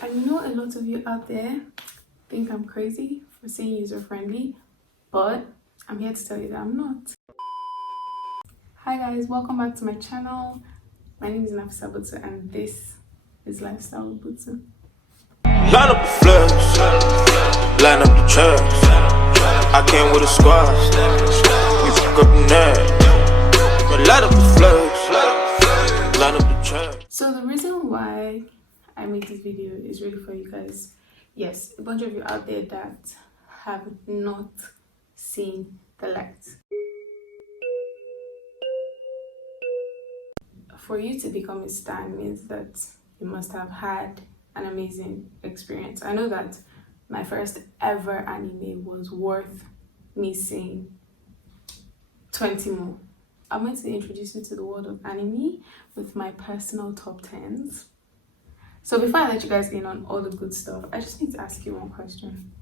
I know a lot of you out there think I'm crazy for saying user friendly, but I'm here to tell you that I'm not. Hi guys, welcome back to my channel. My name is Butu and this is Lifestyle with Butu. Line up the flags, line up the tracks. I came with a squad, we fuck up the net. Light up the flags, line up the tracks. So the reason why I made this video is really for you guys. Yes, a bunch of you out there that have not seen the light. For you to become a stan means that you must have had an amazing experience. I know that my first ever anime was worth me seeing 20 more. I'm going to introduce you to the world of anime with my personal top 10s. So before I let you guys in on all the good stuff, I just need to ask you one question.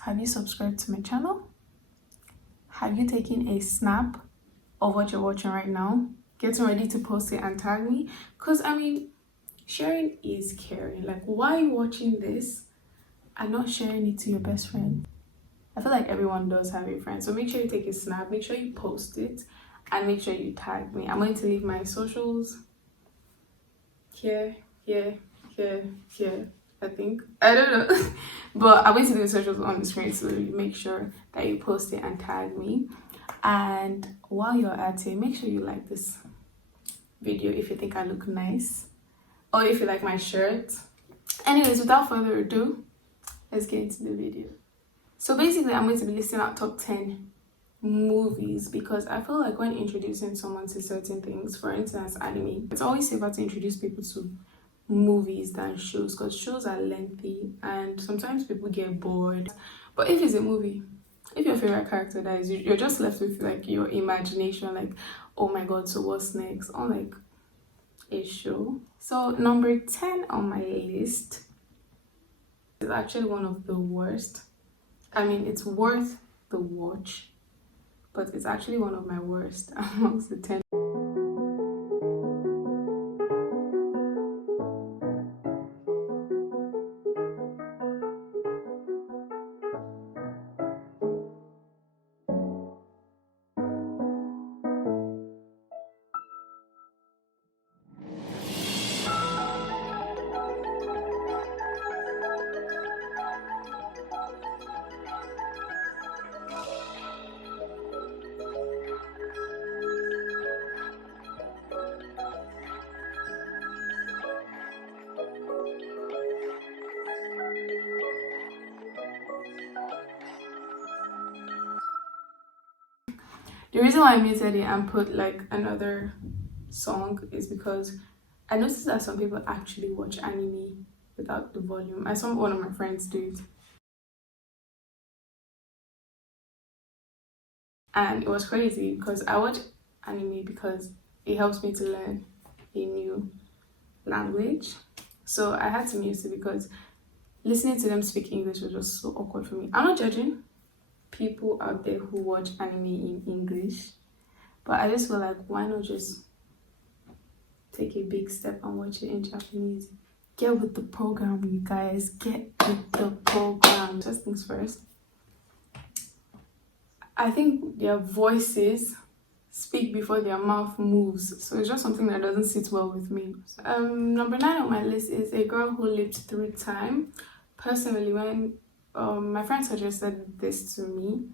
Have you subscribed to my channel? Have you taken a snap of what you're watching right now? Getting ready to post it and tag me? Because I mean, sharing is caring. Like, why are you watching this and not sharing it to your best friend? I feel like everyone does have a friend, so make sure you take a snap, make sure you post it, and make sure you tag me. I'm going to leave my socials here, I think. I don't know. But I'm going to do the socials on the screen, so you make sure that you post it and tag me. And while you're at it, make sure you like this video if you think I look nice, or if you like my shirt. Anyways, without further ado, let's get into the video. So basically, I'm going to be listing out top 10 movies because I feel like when introducing someone to certain things, for instance anime, it's always safer to introduce people to movies than shows, because shows are lengthy and sometimes people get bored. But if it's a movie, if your favorite character dies, you're just left with like your imagination, like, oh my god, so what's next? Unlike a show. So number 10 on my list is actually one of the worst. I mean, it's worth the watch, but it's actually one of my worst amongst the 10. The reason why I muted it and put like another song is because I noticed that some people actually watch anime without the volume. I saw one of my friends do it, and it was crazy because I watch anime because it helps me to learn a new language. So I had to mute it because listening to them speak English was just so awkward for me. I'm not judging people out there who watch anime in English, but I just feel like, why not just take a big step and watch it in Japanese? Get with the program, you guys. Get with the program. First things first, I think their voices speak before their mouth moves, so it's just something that doesn't sit well with me. Number 9 on my list is A Girl Who Leapt Through Time. Personally, when my friend suggested this to me,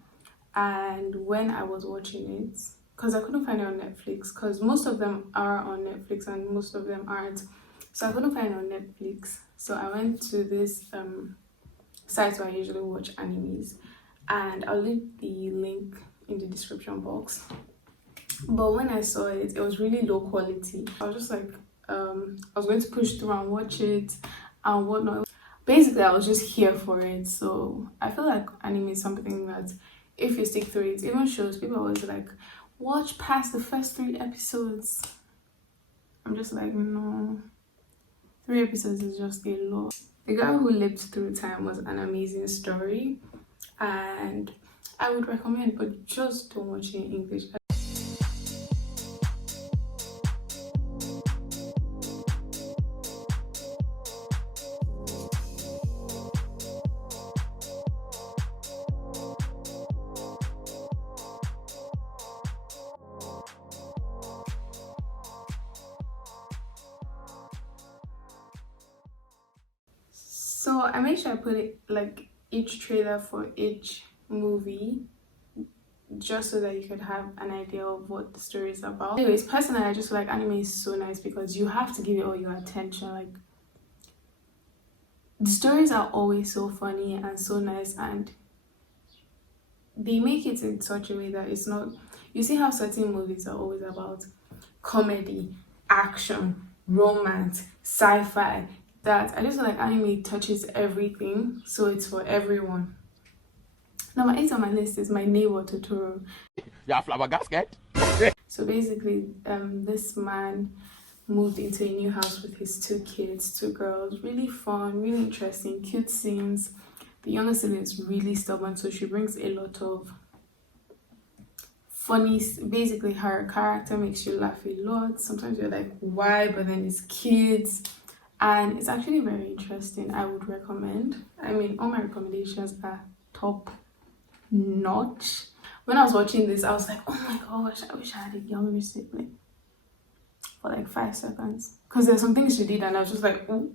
and when I was watching it, because I couldn't find it on Netflix, because most of them are on Netflix and most of them aren't, so I couldn't find it on Netflix. So I went to this site where I usually watch animes, and I'll leave the link in the description box. But when I saw it, it was really low quality. I was just like, I was going to push through and watch it and whatnot. Basically, I was just here for it. So I feel like anime is something that if you stick through it, even shows, people always like, watch past the first 3 episodes. I'm just like, no, 3 episodes is just a lot. The Girl Who Leapt Through Time was an amazing story, and I would recommend, but just don't watch it in English. So I made sure I put it like each trailer for each movie, just so that you could have an idea of what the story is about. Anyways, personally, I just feel like anime is so nice because you have to give it all your attention. Like, the stories are always so funny and so nice, and they make it in such a way that it's not, you see how certain movies are always about comedy, action, romance, sci-fi, that I just feel like anime touches everything, so it's for everyone. Number 8 on my list is My Neighbour Totoro. Yeah, flabbergasted. So basically, this man moved into a new house with his 2 kids, 2 girls. Really fun, really interesting, cute scenes. The younger sibling is really stubborn, so she brings a lot of funny. Basically, her character makes you laugh a lot. Sometimes you're like, why? But then it's kids, and it's actually very interesting. I would recommend. I mean, all my recommendations are top notch. When I was watching this, I was like, oh my gosh, I wish I had a younger sibling, for like 5 seconds, because there's some things she did and I was just like, oh.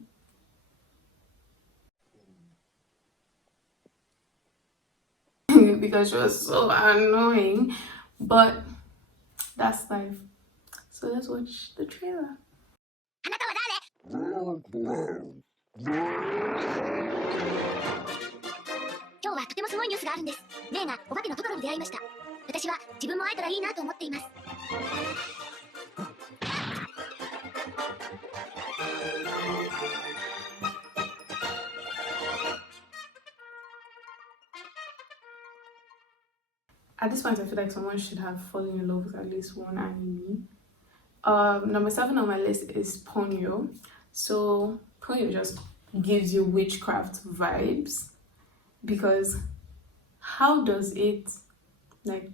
Because she was so annoying, but that's life. So let's watch the trailer. 今日はとてもすごいニュースがあるんです。レイがお化けのトトロに出会いました。私は自分も会えたらいいなと思っています。At this point, I feel like someone should have fallen in love with at least one anime. Number 7 on my list is Ponyo. So Ponyo just gives you witchcraft vibes, because how does it, like,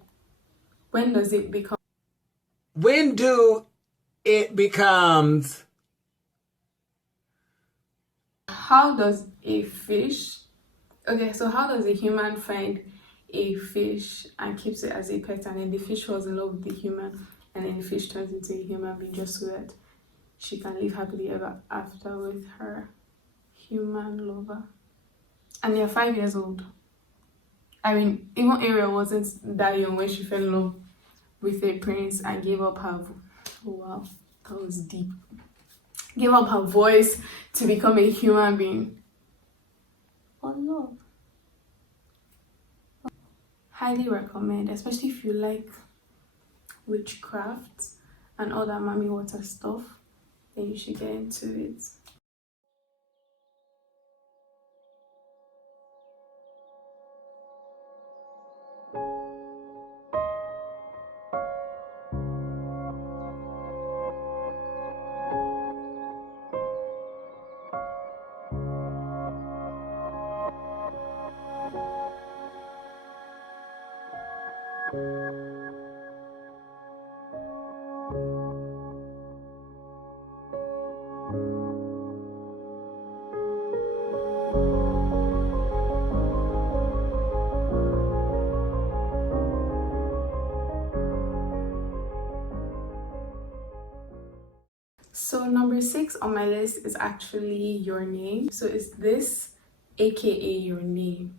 when does it become? When do it becomes? How does a fish? Okay, so how does a human find a fish and keeps it as a pet, and then the fish falls in love with the human, and then the fish turns into a human being just so that she can live happily ever after with her human lover? And they're 5 years old. I mean, even Ariel wasn't that young when she fell in love with a prince and gave up her oh wow, that was deep. Gave up her voice to become a human being. For love. Highly recommend, especially if you like witchcraft and all that mommy water stuff, then you should get into it. So number 6 on my list is actually Your Name. So it's this, aka Your Name.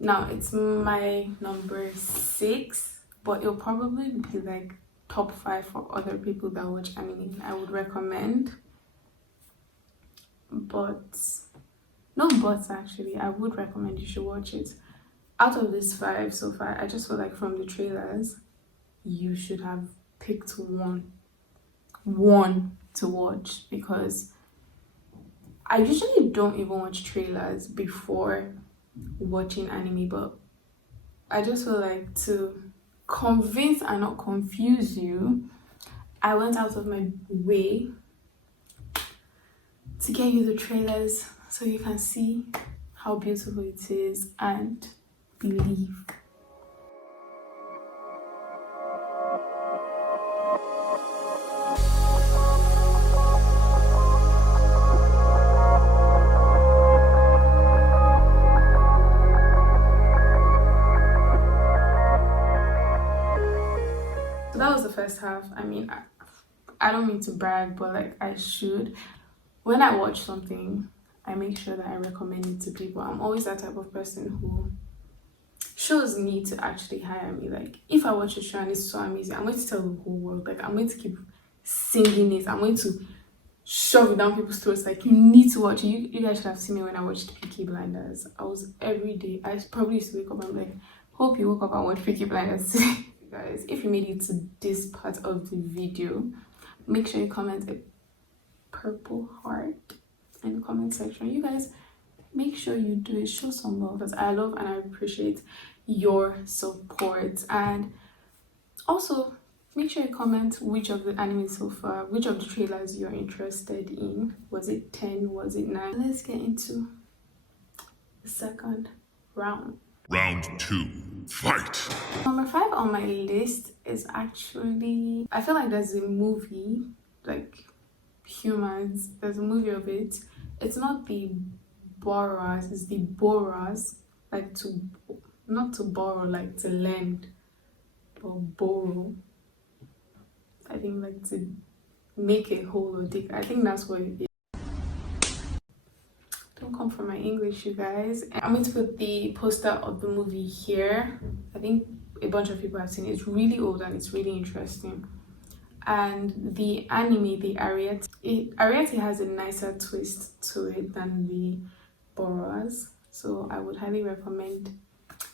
Now it's my number 6, but it'll probably be like top 5 for other people that watch anime. I would recommend, but no buts actually. I would recommend you should watch it. Out of these 5 so far, I just feel like from the trailers, you should have picked one to watch, because I usually don't even watch trailers before watching anime, but I just feel like to convince and not confuse you, I went out of my way to get you the trailers so you can see how beautiful it is and believe. So that was the first half. I mean, I don't mean to brag, but like I should. When I watch something, I make sure that I recommend it to people. I'm always that type of person who shows need to actually hire me. Like, if I watch a show and it's so amazing, I'm going to tell the whole world. Like, I'm going to keep singing it. I'm going to shove it down people's throats. Like, you need to watch it. You guys should have seen me when I watched Peaky Blinders. I was every day. I probably used to wake up and be like, hope you woke up and watched Peaky Blinders today. Guys, if you made it to this part of the video, make sure you comment a purple heart in the comment section. You guys, make sure you do it. Show some love, because I love and I appreciate your support. And also make sure you comment which of the anime so far, which of the trailers you're interested in. Was it 10? Was it 9? Let's get into the second round. Round 2, fight! Number 5 on my list is actually, I feel like there's a movie, like Humans, there's a movie of it. It's not the borrowers, it's the borrowers, like to, not to borrow, like to lend, but borrow. I think like to make a hole or dig. I think that's what it is. Don't come for my English, you guys. I'm going to put the poster of the movie here. I think a bunch of people have seen it. It's really old and it's really interesting. And the anime, the Arriety has a nicer twist to it than the borrowers. So I would highly recommend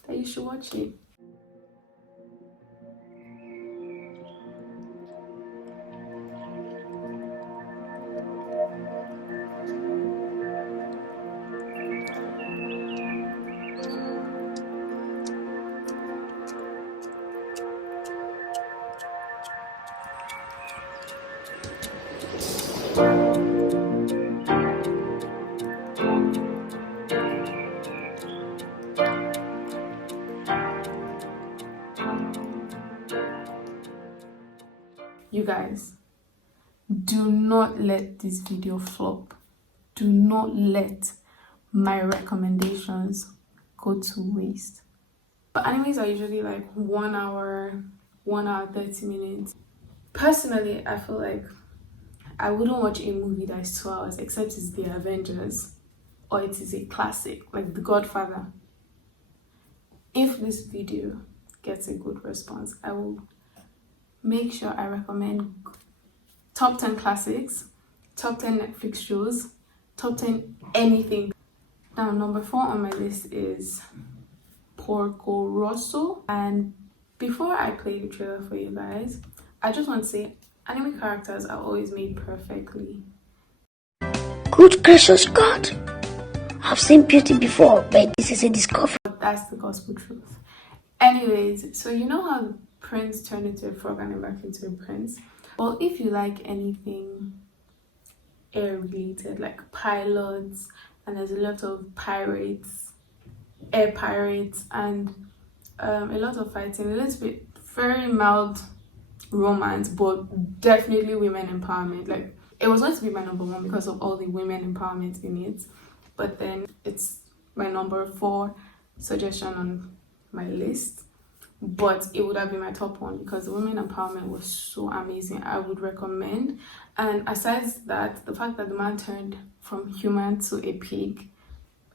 that you should watch it. You guys, do not let this video flop. Do not let my recommendations go to waste. But animes are usually like 1 hour, 30 minutes. Personally, I feel like I wouldn't watch a movie that is 2 hours except it's The Avengers or it is a classic like The Godfather. If this video gets a good response, I will make sure I recommend top 10 classics, top 10 Netflix shows, top 10 anything. Now, number 4 on my list is Porco Rosso. And before I play the trailer for you guys, I just want to say anime characters are always made perfectly. Good gracious God! I've seen beauty before, but this is a discovery. But that's the gospel truth. Anyways, so you know how Prince turned into a frog and then back into a prince? Well, if you like anything air related, like pilots, and there's a lot of pirates, air pirates, and a lot of fighting, a little bit very mild romance, but definitely women empowerment. Like, it was going to be my number 1 because of all the women empowerment in it, but then it's my number 4 suggestion on my list. But it would have been my top 1 because the women empowerment was so amazing. I would recommend. And aside that, the fact that the man turned from human to a pig,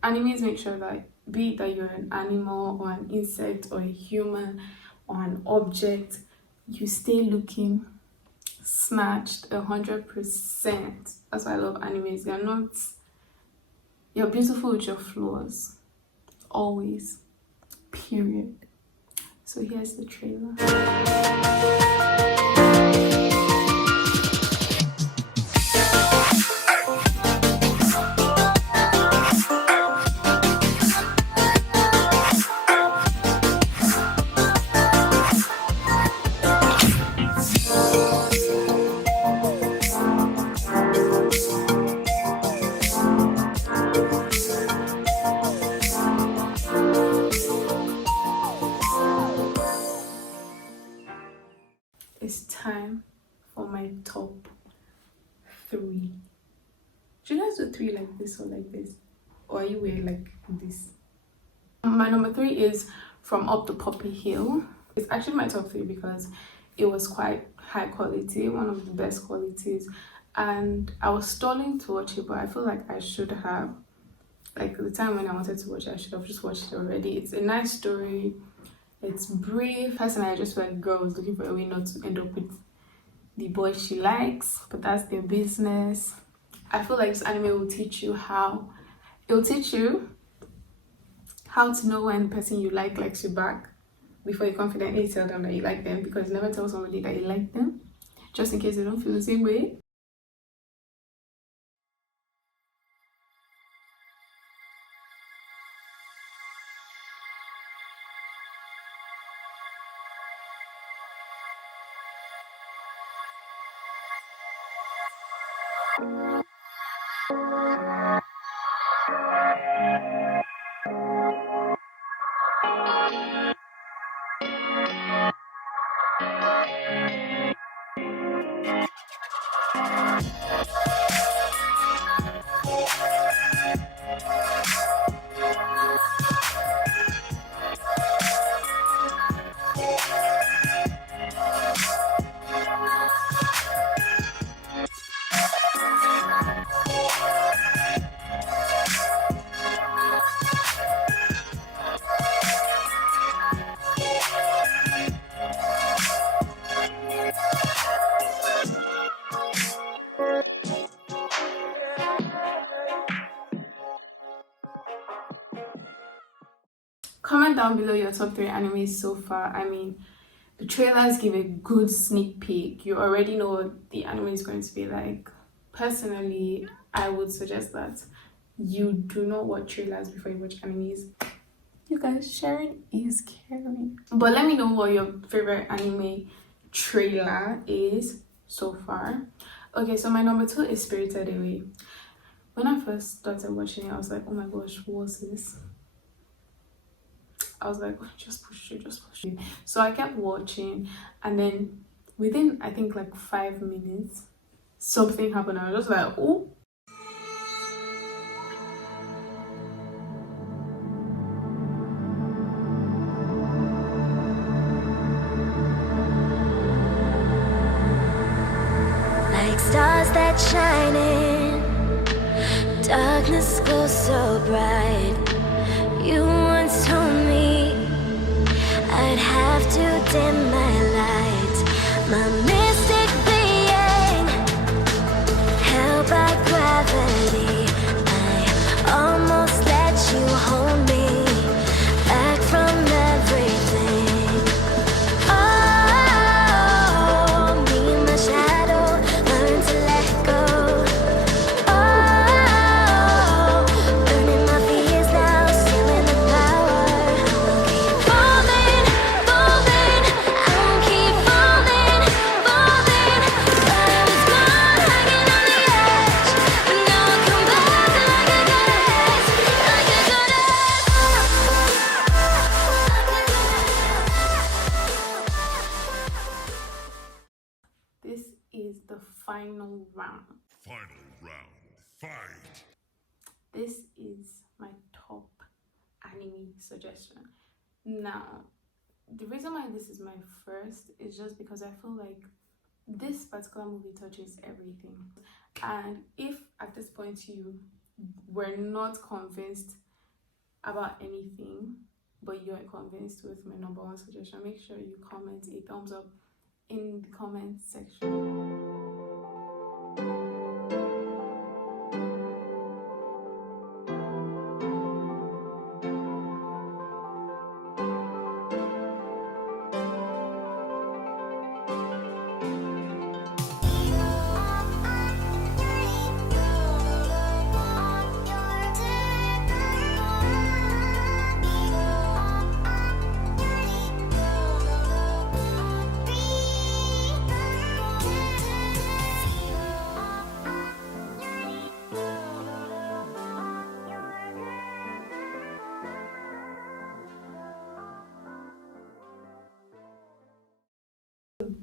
animes make sure that, be it that you're an animal or an insect or a human or an object, you stay looking snatched 100%. That's why I love animes. You're beautiful with your flaws, always, period. So here's the trailer. It's time for my top 3. Should you guys do 3 like this or like this? Or are you weird like this? My number 3 is From Up the Poppy Hill. It's actually my top 3 because it was quite high quality, one of the best qualities and I was stalling to watch it, but I feel like I should have. Like the time when I wanted to watch it, I should have just watched it already. It's a nice story. It's brief. Personally, I just feel like girl was looking for a way not to end up with the boy she likes, but that's their business. I feel like this anime will teach you how. It'll teach you how to know when the person you like likes you back before you confidently tell them that you like them, because never tell somebody that you like them, just in case they don't feel the same way. Comment down below your top 3 animes so far. I mean, the trailers give a good sneak peek. You already know what the anime is going to be like. Personally, I would suggest that you do not watch trailers before you watch animes. You guys, sharing is caring. But let me know what your favorite anime trailer is so far. Okay, so my number 2 is Spirited Away. When I first started watching it, I was like, oh my gosh, what's this? I was like, oh, just push it. So I kept watching, and then within, I think, like 5 minutes, something happened. I was just like, oh. Like stars that shine in darkness glows so bright. You once told me I'd have to dim my light. My mystic being held by gravity. I almost let you hold me back from everything. Oh, me and my shadow learn to let go. Oh, burning my fears now, stealing the power. Falling, falling, I won't keep falling, falling. But I was gone, hanging on the edge, but now I come back like a goddess, like a goddess. This is the final round. Final round. Fight. This is my top anime suggestion. Now, the reason why this is my first is just because I feel like this particular movie touches everything. And if at this point you were not convinced about anything, but you're convinced with my number 1 suggestion, make sure you comment a thumbs up in the comment section.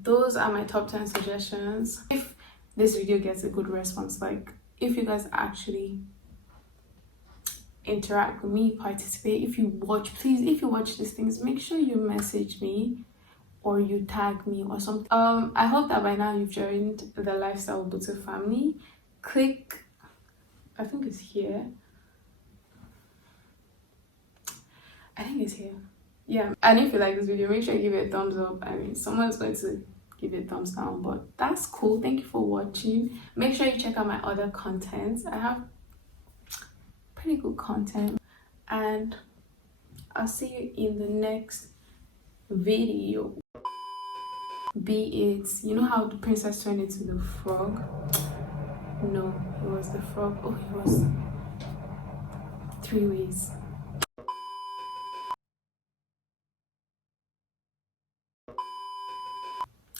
Those are my top 10 suggestions. If this video gets a good response, like if you guys actually interact with me, participate, if you watch, please, if you watch these things, make sure you message me or you tag me or something. I hope that by now you've joined the Lifestyle Butu family. Click, I think it's here. I think it's here. Yeah, and if you like this video, make sure you give it a thumbs up. I mean, someone's going to give it a thumbs down, but that's cool. Thank you for watching. Make sure you check out my other content. I have pretty good content, and I'll see you in the next video. Be it, you know how the princess turned into the frog? No, it was the frog. Oh, it was 3 ways.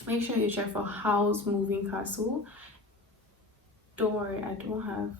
Make sure you check for Howl's Moving Castle. Don't worry, I don't have